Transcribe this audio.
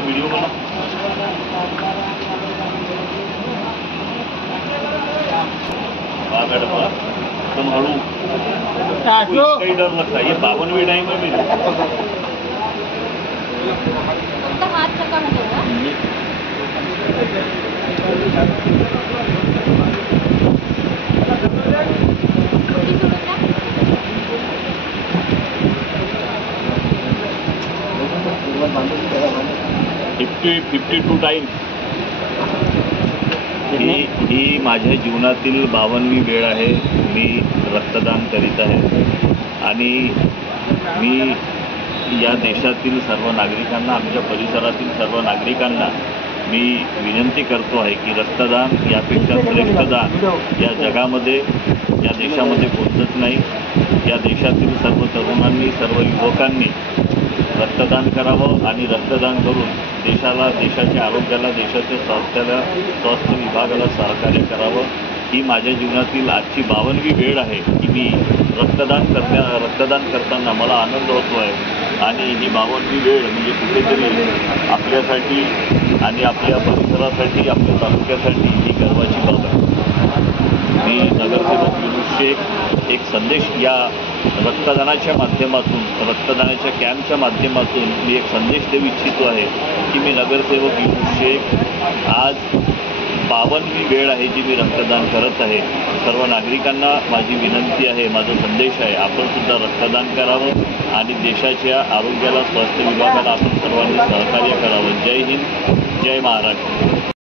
Video बना madam तुम हड़ू कई डर लगता है। ये 52वीं टाइम है मेरी हाथ चक्का में 52 टाइम्स ही माझ्या जीवनातील 52वी वेळ आहे। मी रक्तदान करीत आहे आणि मी या देशातील सर्व नागरिकांना, आमच्या परिसरातील सर्व नागरिकांना मी विनंती करतो आहे की रक्तदान यापेक्षा श्रेष्ठ दान या जगामध्ये, या देशामध्ये कोणतंच नाही। या देशातील सर्व तरुणांनी, सर्व युवकांनी रक्तदान करावं आणि रक्तदान करून देशाला, देशाच्या आरोग्याला, देशाच्या स्वास्थ्य विभागाला सहकार्य करावं। ही माझ्या जीवनातील आजची 52वी वेळ आहे की मी रक्तदान करताना मला आनंद होतो आहे आणि ही 52वी वेळ म्हणजे कुठेतरी आपल्यासाठी आणि आपल्या परिसरासाठी, आपल्या तालुक्यासाठी ही गर्वाची बाब आहे। मी नगरसेवक युनुस शेख एक संदेश या रक्तदानाच्या माध्यमातून, रक्तदानाच्या कॅम्पच्या माध्यमातून मी एक संदेश देऊ इच्छितो आहे की मी नगरसेवक युनुस शेख आज 52वी वेळ आहे जी मी रक्तदान करत आहे। सर्व नागरिकांना माझी विनंती आहे, माझा संदेश आहे, आपण सुद्धा रक्तदान करावं आणि देशाच्या आरोग्याला, स्वास्थ्य विभागाला आपण सर्वांनी सहकार्य करावं। जय हिंद, जय महाराष्ट्र।